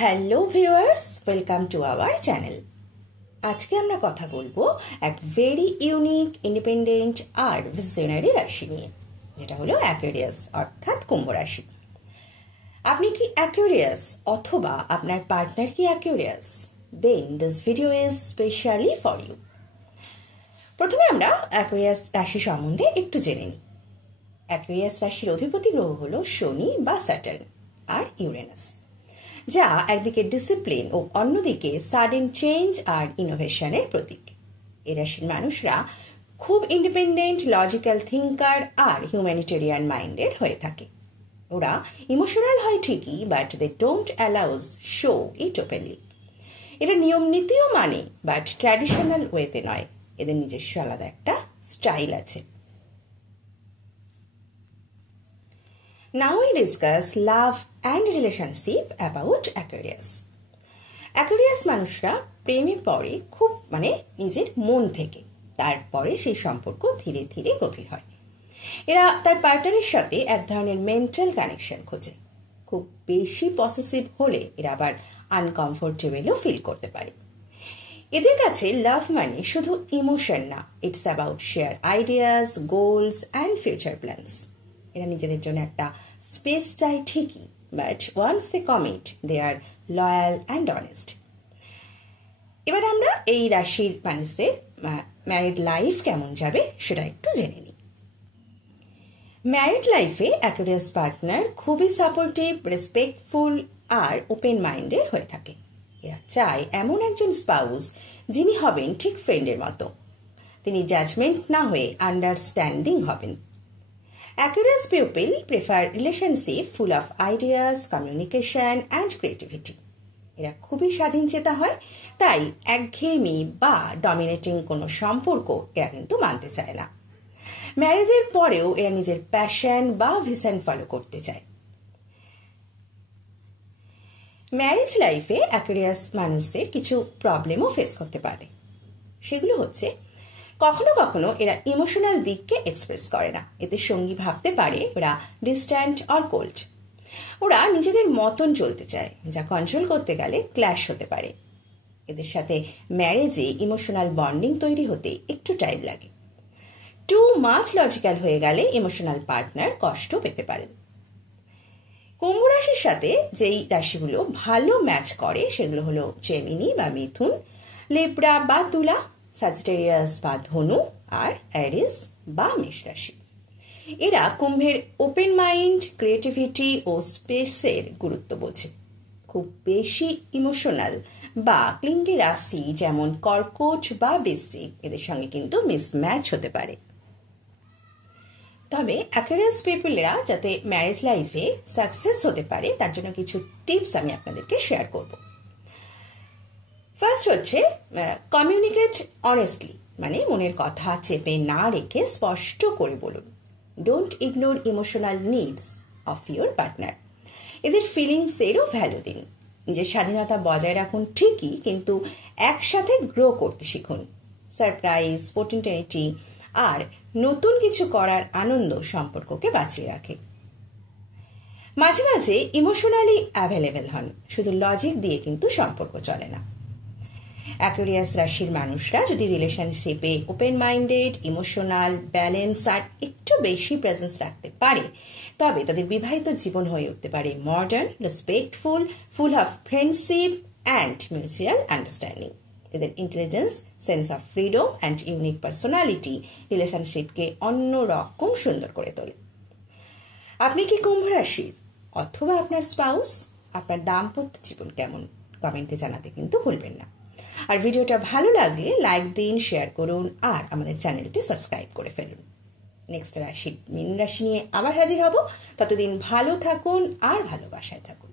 Hello viewers, welcome to our channel. আজকে আমরা কথা বলবো এক ভেরি ইউনিক, ইন্ডিপেন্ডেন্ট আর ভিশনারি রাশি নিয়ে, যেটা হলো অ্যাকুয়ারিয়াস অর্থাৎ কুম্ভ রাশি। আপনি কি অ্যাকুয়ারিয়াস অথবা আপনার পার্টনার কি Aquarius? Then this video is specially for you. প্রথমে আমরা অ্যাকুয়ারিয়াস রাশি সম্বন্ধে একটু জেনে নিই। অ্যাকুয়ারিয়াস রাশির অধিপতি গ্রহ হলো শনি বা স্যাটার্ন আর ইউরেনাস, যা একদিকে ডিসিপ্লিন ও অন্যদিকে সাডেন চেঞ্জ আর ইনোভেশনের প্রতীক। এই রাশির মানুষরা খুব ইন্ডিপেন্ডেন্ট, লজিক্যাল থিঙ্কার আর হিউম্যানিটেরিয়ান মাইন্ডেড হয়ে থাকে। ওরা ইমোশনাল হয় ঠিকই, but they don't allows show it openly. এরা নিয়ম নীতিও মানে, বাট ট্র্যাডিশনাল ওয়েতে নয়। এদের নিজস্ব আলাদা একটা স্টাইল আছে। Now we discuss love and relationship about Aquarius. Aquarius মানুষরা প্রেমে পড়ে খুব নিজের মন থেকে, তারপরে সেই সম্পর্ক ধীরে ধীরে গভীর হয়। এরা তার পার্টনারের সাথে এক ধরনের মেন্টাল কানেকশন খোঁজে। খুব বেশি পসেসিভ হলে এরা আবার আনকমফোর্টেবলও ফিল করতে পারে। এদের কাছে লাভ মানে শুধু ইমোশন না, it's about share ideas, goals and future plans. এরা নিজেদের জন্য একটা স্পেস চাই ঠিকই, but once they commit they are loyal and honest. এবার আমরা এই রাশির মানুষদের ম্যারিড লাইফ কেমন যাবে সেটা একটু জেনে নিই। ম্যারিড লাইফে অ্যাকুয়ারিয়াস পার্টনার খুবই সাপোর্টিভ, রেসপেক্টফুল আর ওপেন মাইন্ডেড হয়ে থাকে। এরা চায় এমন একজন স্পাউস যিনি হবেন ঠিক ফ্রেন্ডের মতো। তিনি জাজমেন্ট না হয়ে আন্ডারস্ট্যান্ডিং হবেন। Aquarius people prefer relationship full of ideas, communication and creativity. এরা খুবই স্বাধীনচেতা হয়, তাই একঘেয়েমি বা ডমিনেটিং কোনো সম্পর্ক এরা কিন্তু মানতে চায় না। ম্যারেজের পরেও এরা নিজের প্যাশন বা ভিশন ফলো করতে চায়। ম্যারেজ লাইফে অ্যাকুয়ারিয়াস মানুষদের কিছু প্রবলেমও ফেস করতে পারে। সেগুলো হচ্ছে, কখনো কখনো এরা ইমোশনাল দিককে এক্সপ্রেস করে না। এতে সঙ্গী ভাবতে পারে ওরা ডিস্ট্যান্ট অর কোল্ড। ওরা নিজেদের মতন চলতে চায়, যা কন্ট্রোল করতে গেলে ক্ল্যাশ হতে পারে। এদের সাথে ম্যারেজে ইমোশনাল বন্ডিং তৈরি হতে একটু টাইম লাগে। টু মাচ লজিক্যাল হয়ে গেলে ইমোশনাল পার্টনার কষ্ট পেতে পারেন। কুম্ভ রাশির সাথে যেই রাশিগুলো ভালো ম্যাচ করে সেগুলো হলো জেমিনি বা মিথুন, লিব্রা বা তুলা, সাজিটেরিয়াস বা ধনু আর অ্যারিস বা মেষ রাশি। এরা কুম্ভের ওপেন মাইন্ড, ক্রিয়েটিভিটি ও স্পেসের গুরুত্ব বোঝে। খুব বেশি ইমোশনাল বা ক্লিঙ্গি রাশি যেমন কর্কট বা বৃশ্চিক, এদের সঙ্গে কিন্তু মিসম্যাচ হতে পারে। তবে অ্যাকুয়ারিয়াস পিপলরা যাতে ম্যারেজ লাইফে সাকসেস হতে পারে তার জন্য কিছু টিপস আমি আপনাদেরকে শেয়ার করব। ফার্স্ট হচ্ছে কমিউনিকেট অনেস্টলি, মানে মনের কথা চেপে না রেখে স্পষ্ট করে বলুন। Don't ignore emotional needs of your partner. এদের ফিলিংসেরও ভ্যালু দিন। নিজের স্বাধীনতা বজায় রাখুন ঠিকই, কিন্তু একসাথে গ্রো করতে শিখুন। সারপ্রাইজ, স্পন্টেনিটি আর নতুন কিছু করার আনন্দ সম্পর্ককে বাঁচিয়ে রাখে। মাঝে মাঝে ইমোশনালি অ্যাভেলেবেল হন, শুধু লজিক দিয়ে কিন্তু সম্পর্ক চলে না। অ্যাকুয়ারিয়াস রাশির মানুষরা যদি রিলেশনশিপে ওপেন মাইন্ডেড, ইমোশনাল, ব্যালেন্স আর একটু বেশি প্রেজেন্স রাখতে পারে, তবে তাদের বিবাহিত জীবন হয়ে উঠতে পারে modern, respectful, full of friendship and mutual understanding. এদের intelligence, sense of freedom and unique personality রিলেশনশিপকে অন্যরকম সুন্দর করে তোলে। আপনি কি কুম্ভ রাশির অথবা আপনার স্পাউস? আপনার দাম্পত্য জীবন কেমন? কমেন্টে জানাতে কিন্তু ভুলবেন না। আর ভিডিওটা ভালো লাগলে লাইক দিন, শেয়ার করুন আর আমাদের চ্যানেলটি সাবস্ক্রাইব করে ফেলুন। নেক্সট রাশি মীন রাশি নিয়ে আবার হাজির হব। ততদিন ভালো থাকুন আর ভালোবাসায় থাকুন।